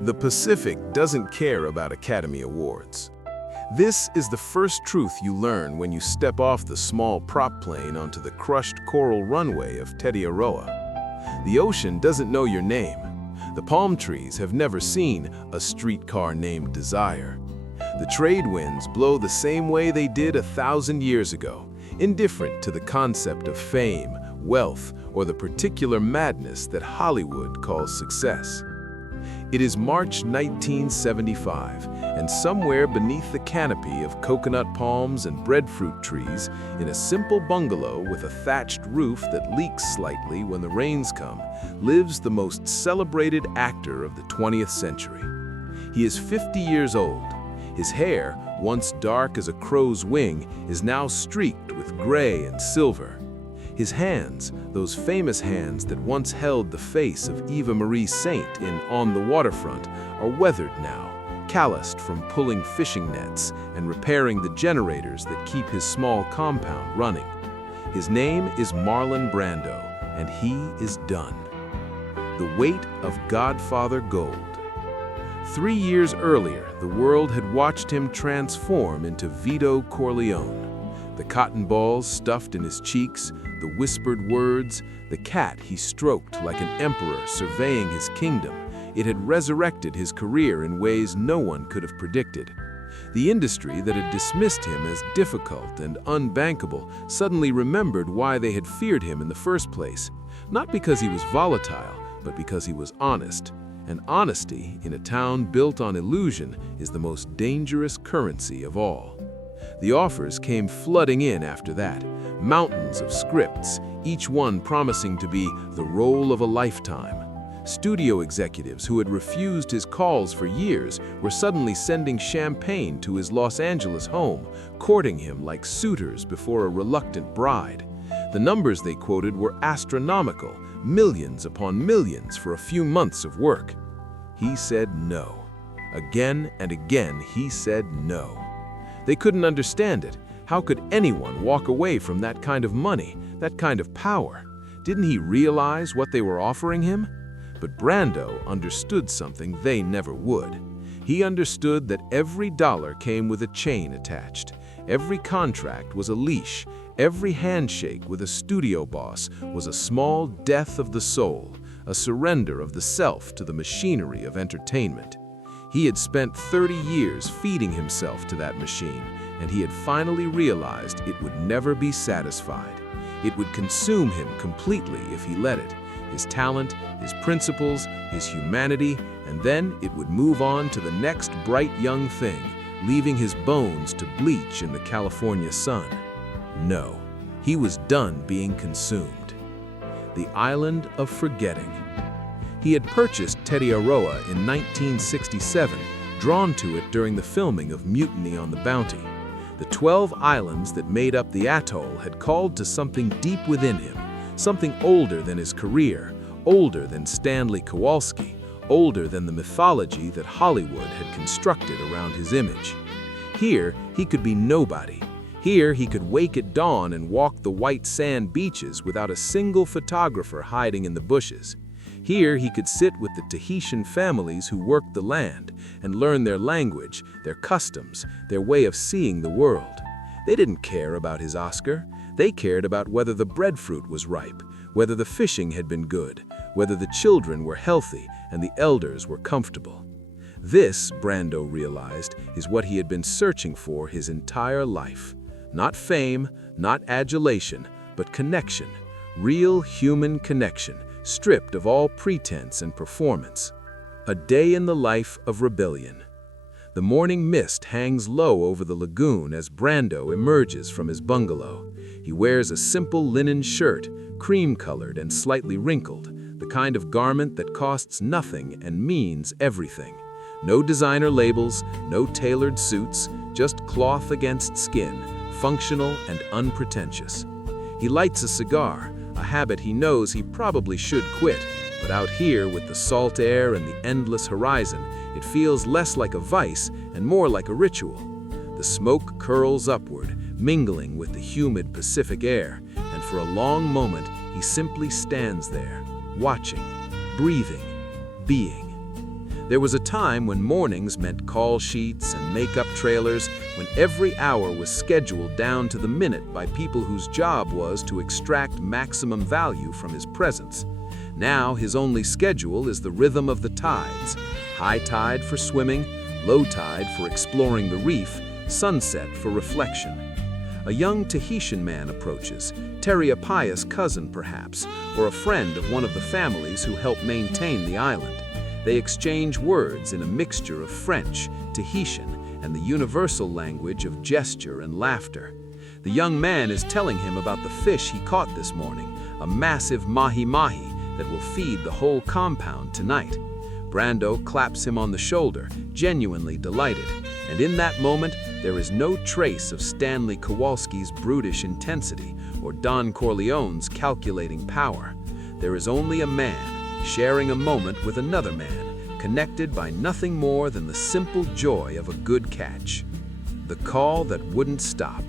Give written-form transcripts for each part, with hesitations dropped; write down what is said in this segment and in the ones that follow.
The Pacific doesn't care about Academy Awards. This is the first truth you learn when you step off the small prop plane onto the crushed coral runway of Tetiaroa. The ocean doesn't know your name. The palm trees have never seen a streetcar named Desire. The trade winds blow the same way they did 1,000 years ago, indifferent to the concept of fame, wealth, or the particular madness that Hollywood calls success. It is March 1975, and somewhere beneath the canopy of coconut palms and breadfruit trees, in a simple bungalow with a thatched roof that leaks slightly when the rains come, lives the most celebrated actor of the 20th century. He is 50 years old. His hair, once dark as a crow's wing, is now streaked with gray and silver. His hands, those famous hands that once held the face of Eva Marie Saint in On the Waterfront, are weathered now, calloused from pulling fishing nets and repairing the generators that keep his small compound running. His name is Marlon Brando, and he is done. The weight of Godfather gold. 3 years earlier, the world had watched him transform into Vito Corleone. The cotton balls stuffed in his cheeks, the whispered words, the cat he stroked like an emperor surveying his kingdom. It had resurrected his career in ways no one could have predicted. The industry that had dismissed him as difficult and unbankable suddenly remembered why they had feared him in the first place. Not because he was volatile, but because he was honest. And honesty, in a town built on illusion, is the most dangerous currency of all. The offers came flooding in after that, mountains of scripts, each one promising to be the role of a lifetime. Studio executives who had refused his calls for years were suddenly sending champagne to his Los Angeles home, courting him like suitors before a reluctant bride. The numbers they quoted were astronomical, millions upon millions for a few months of work. He said no. Again and again he said no. They couldn't understand it. How could anyone walk away from that kind of money, that kind of power? Didn't he realize what they were offering him? But Brando understood something they never would. He understood that every dollar came with a chain attached. Every contract was a leash. Every handshake with a studio boss was a small death of the soul, a surrender of the self to the machinery of entertainment. He had spent 30 years feeding himself to that machine, and he had finally realized it would never be satisfied. It would consume him completely if he let it. His talent, his principles, his humanity, and then it would move on to the next bright young thing, leaving his bones to bleach in the California sun. No, he was done being consumed. The Island of Forgetting. He had purchased Tetiaroa in 1967, drawn to it during the filming of Mutiny on the Bounty. The 12 islands that made up the atoll had called to something deep within him, something older than his career, older than Stanley Kowalski, older than the mythology that Hollywood had constructed around his image. Here, he could be nobody. Here, he could wake at dawn and walk the white sand beaches without a single photographer hiding in the bushes. Here, he could sit with the Tahitian families who worked the land and learn their language, their customs, their way of seeing the world. They didn't care about his Oscar. They cared about whether the breadfruit was ripe, whether the fishing had been good, whether the children were healthy and the elders were comfortable. This, Brando realized, is what he had been searching for his entire life. Not fame, not adulation, but connection, real human connection, stripped of all pretense and performance. A day in the life of rebellion. The morning mist hangs low over the lagoon as Brando emerges from his bungalow. He wears a simple linen shirt, cream-colored and slightly wrinkled, the kind of garment that costs nothing and means everything. No designer labels, no tailored suits, just cloth against skin, functional and unpretentious. He lights a cigar, a habit he knows he probably should quit, but out here with the salt air and the endless horizon, it feels less like a vice and more like a ritual. The smoke curls upward, mingling with the humid Pacific air, and for a long moment he simply stands there, watching, breathing, being. There was a time when mornings meant call sheets and makeup trailers, when every hour was scheduled down to the minute by people whose job was to extract maximum value from his presence. Now his only schedule is the rhythm of the tides: high tide for swimming, low tide for exploring the reef, sunset for reflection. A young Tahitian man approaches, Tetiaroa's cousin perhaps, or a friend of one of the families who help maintain the island. They exchange words in a mixture of French, Tahitian, and the universal language of gesture and laughter. The young man is telling him about the fish he caught this morning, a massive mahi-mahi that will feed the whole compound tonight. Brando claps him on the shoulder, genuinely delighted, and in that moment there is no trace of Stanley Kowalski's brutish intensity or Don Corleone's calculating power. There is only a man sharing a moment with another man, connected by nothing more than the simple joy of a good catch. The call that wouldn't stop.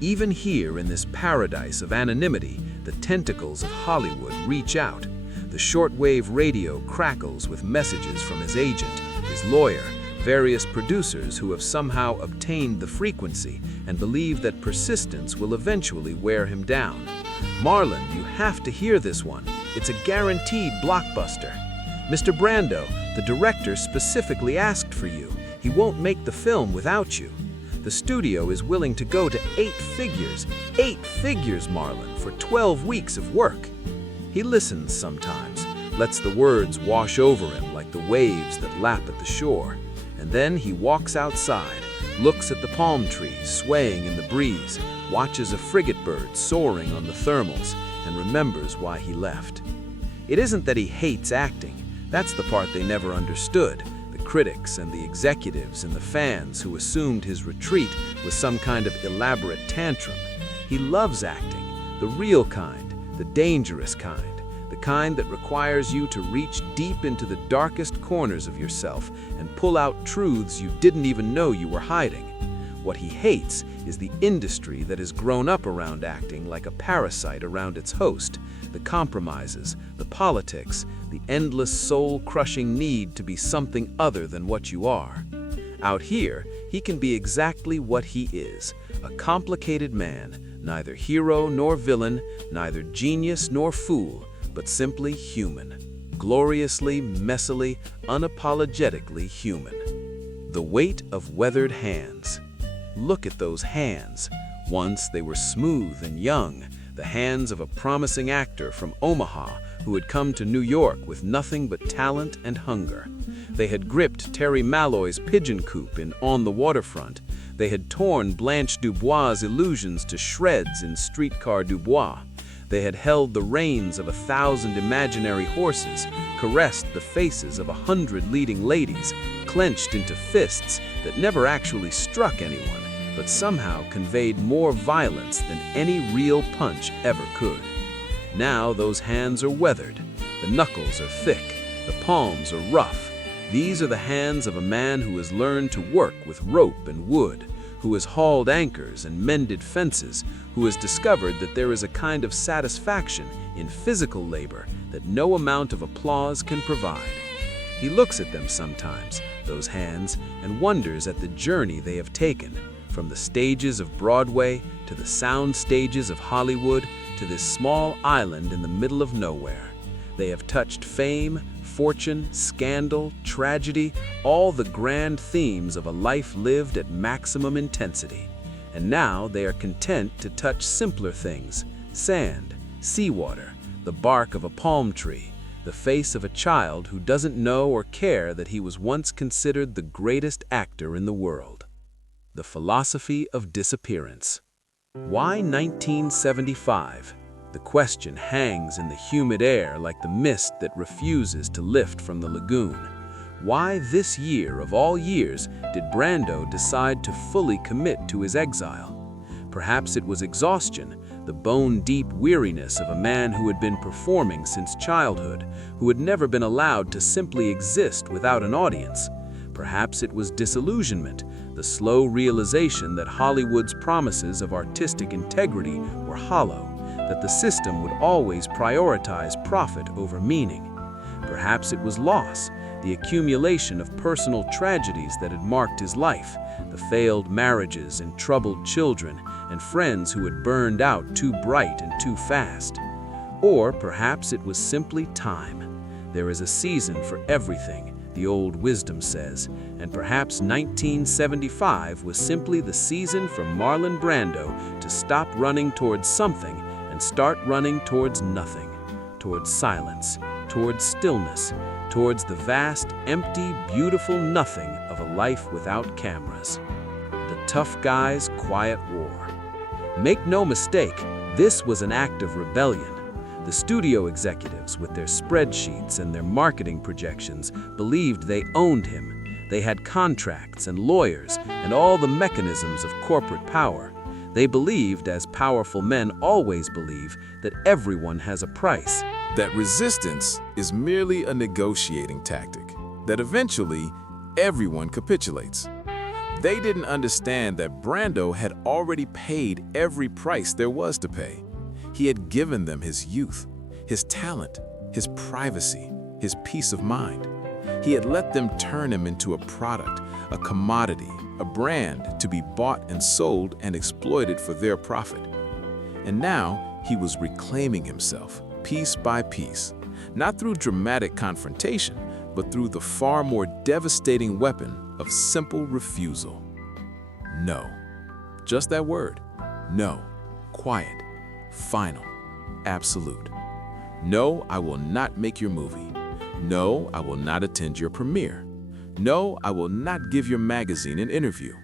Even here in this paradise of anonymity, the tentacles of Hollywood reach out. The shortwave radio crackles with messages from his agent, his lawyer, various producers who have somehow obtained the frequency and believe that persistence will eventually wear him down. Marlon, you have to hear this one. It's a guaranteed blockbuster. Mr. Brando, the director specifically asked for you. He won't make the film without you. The studio is willing to go to 8 figures, Marlon, for 12 weeks of work. He listens sometimes, lets the words wash over him like the waves that lap at the shore. And then he walks outside, looks at the palm trees swaying in the breeze, watches a frigate bird soaring on the thermals, and remembers why he left. It isn't that he hates acting. That's the part they never understood, the critics and the executives and the fans who assumed his retreat was some kind of elaborate tantrum. He loves acting, the real kind, the dangerous kind, the kind that requires you to reach deep into the darkest corners of yourself and pull out truths you didn't even know you were hiding. What he hates is the industry that has grown up around acting like a parasite around its host, the compromises, the politics, the endless soul-crushing need to be something other than what you are. Out here, he can be exactly what he is, a complicated man, neither hero nor villain, neither genius nor fool, but simply human, gloriously, messily, unapologetically human. The weight of weathered hands. Look at those hands. Once they were smooth and young, the hands of a promising actor from Omaha who had come to New York with nothing but talent and hunger. They had gripped Terry Malloy's pigeon coop in On the Waterfront. They had torn Blanche Dubois' illusions to shreds in Streetcar Dubois. They had held the reins of 1,000 imaginary horses, caressed the faces of 100 leading ladies, clenched into fists that never actually struck anyone, but somehow conveyed more violence than any real punch ever could. Now those hands are weathered, the knuckles are thick, the palms are rough. These are the hands of a man who has learned to work with rope and wood, who has hauled anchors and mended fences, who has discovered that there is a kind of satisfaction in physical labor that no amount of applause can provide. He looks at them sometimes, those hands, and wonders at the journey they have taken, from the stages of Broadway to the sound stages of Hollywood to this small island in the middle of nowhere. They have touched fame, fortune, scandal, tragedy, all the grand themes of a life lived at maximum intensity. And now they are content to touch simpler things: sand, seawater, the bark of a palm tree, the face of a child who doesn't know or care that he was once considered the greatest actor in the world. The philosophy of disappearance. Why 1975? The question hangs in the humid air like the mist that refuses to lift from the lagoon. Why this year of all years did Brando decide to fully commit to his exile? Perhaps it was exhaustion, the bone-deep weariness of a man who had been performing since childhood, who had never been allowed to simply exist without an audience. Perhaps it was disillusionment, the slow realization that Hollywood's promises of artistic integrity were hollow, that the system would always prioritize profit over meaning. Perhaps it was loss, the accumulation of personal tragedies that had marked his life, the failed marriages and troubled children, and friends who had burned out too bright and too fast. Or perhaps it was simply time. There is a season for everything, the old wisdom says, and perhaps 1975 was simply the season for Marlon Brando to stop running towards something and start running towards nothing, towards silence, towards stillness, towards the vast, empty, beautiful nothing of a life without cameras. The tough guy's quiet war. Make no mistake, this was an act of rebellion. The studio executives, with their spreadsheets and their marketing projections, believed they owned him. They had contracts and lawyers and all the mechanisms of corporate power. They believed, as powerful men always believe, that everyone has a price. That resistance is merely a negotiating tactic, that eventually everyone capitulates. They didn't understand that Brando had already paid every price there was to pay. He had given them his youth, his talent, his privacy, his peace of mind. He had let them turn him into a product, a commodity, a brand to be bought and sold and exploited for their profit. And now he was reclaiming himself, piece by piece, not through dramatic confrontation, but through the far more devastating weapon of simple refusal. No. Just that word. No. Quiet. Final. Absolute. No, I will not make your movie. No, I will not attend your premiere. No, I will not give your magazine an interview.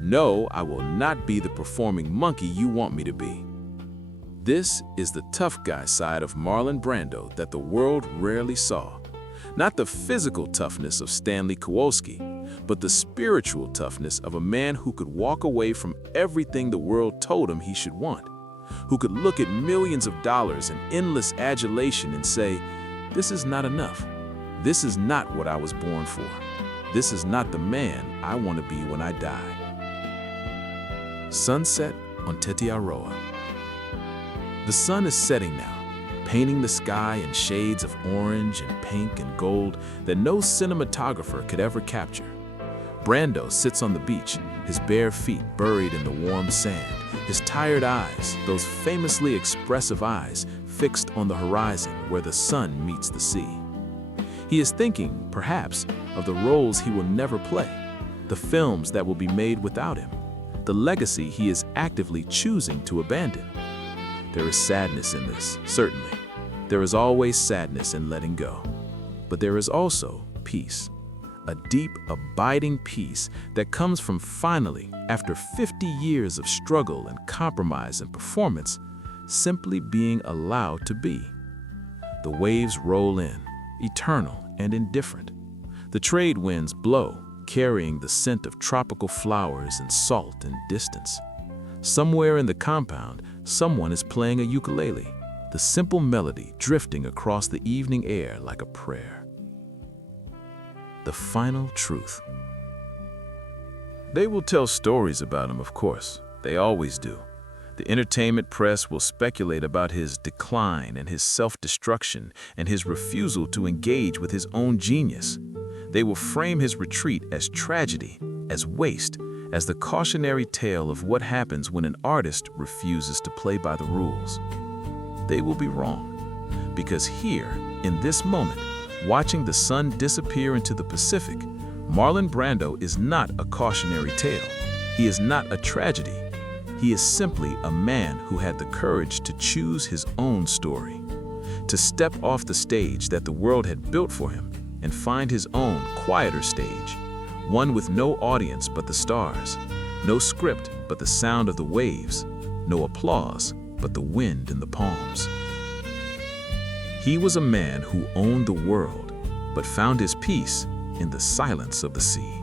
No, I will not be the performing monkey you want me to be. This is the tough guy side of Marlon Brando that the world rarely saw. Not the physical toughness of Stanley Kowalski, but the spiritual toughness of a man who could walk away from everything the world told him he should want, who could look at millions of dollars and endless adulation and say, "This is not enough. This is not what I was born for. This is not the man I want to be when I die." Sunset on Tetiaroa. The sun is setting now, painting the sky in shades of orange and pink and gold that no cinematographer could ever capture. Brando sits on the beach, his bare feet buried in the warm sand, his tired eyes, those famously expressive eyes, fixed on the horizon where the sun meets the sea. He is thinking, perhaps, of the roles he will never play, the films that will be made without him, the legacy he is actively choosing to abandon. There is sadness in this, certainly. There is always sadness in letting go. But there is also peace. A deep, abiding peace that comes from finally, after 50 years of struggle and compromise and performance, simply being allowed to be. The waves roll in, eternal and indifferent. The trade winds blow, carrying the scent of tropical flowers and salt and distance. Somewhere in the compound, someone is playing a ukulele, the simple melody drifting across the evening air like a prayer. The final truth. They will tell stories about him, of course. They always do. The entertainment press will speculate about his decline and his self-destruction and his refusal to engage with his own genius. They will frame his retreat as tragedy, as waste, as the cautionary tale of what happens when an artist refuses to play by the rules. They will be wrong, because here, in this moment, watching the sun disappear into the Pacific, Marlon Brando is not a cautionary tale. He is not a tragedy. He is simply a man who had the courage to choose his own story, to step off the stage that the world had built for him and find his own quieter stage, one with no audience but the stars, no script but the sound of the waves, no applause but the wind in the palms. He was a man who owned the world, but found his peace in the silence of the sea.